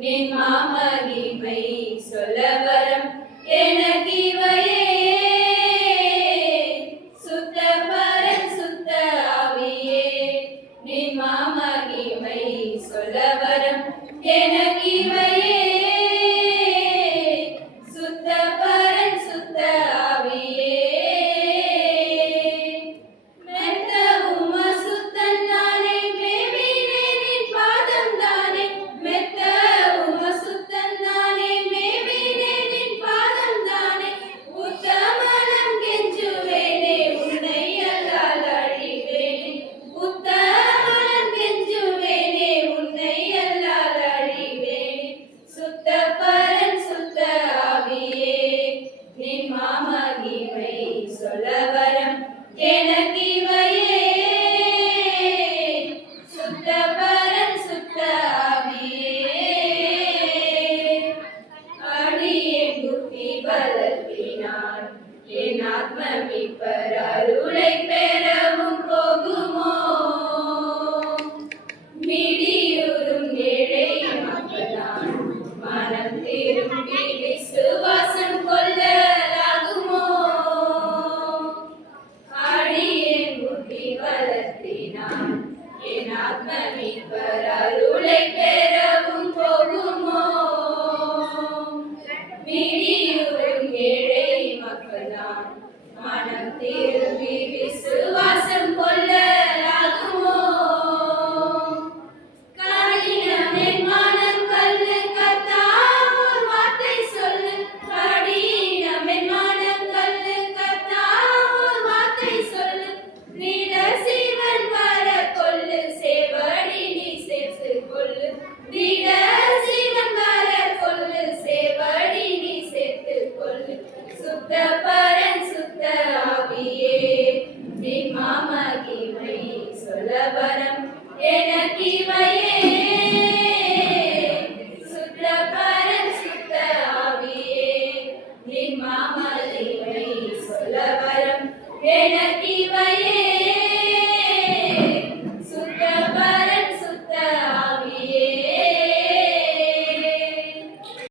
நின் மாமகிமை சொல்ல வரம் எனக்கிவையே சுத்த பரன் சுத்த ஆவியே நின் மாமகிமை சொல்ல வரம் எனக்கிவையே சுத்த பரன் சுத்த ஆவியே சொல்ல வரம் எனக்கிவையே சுத்த பரன் சுத்த ஆவியே அடியே புத்தி பலத்தினான் என் ஆத்ம மீட்பர் அருளை பெறவும் போகுமோ மிடியுறும் ஏழை மக்களான் மனம் திரும்பி விசுவாசம் கொள்ள என் ஆத்ம மீட்பர் அருளை பெறவும் போகுமோ மிடியுறும் ஏழை மக்களான் மனம் திரும்பி விசுவாசம் கொள்ளலாகுமோ கடினம் என் மனம் கல்லு கர்த்தாவோர் வார்த்தை சொல்லு கடினம் என் மனம் கல்லு கர்த்தாவோர் வார்த்தை சொல்லு நீட சீவன் வர கொள்ளு சேவடி நீ சேர்த்து கொள்ளு நீட சீவன் வர கொள்ளு சேவடி நீ சேர்த்து கொள்ளு சுத்த பரன் சுத்த ஆவியே நின் மாமகிமை சொல்ல வரம் எனக்கிவையே சுத்த பரன் சுத்த ஆவியே நின் மாமகிமை சொல்ல வரம் எனக்கிவையே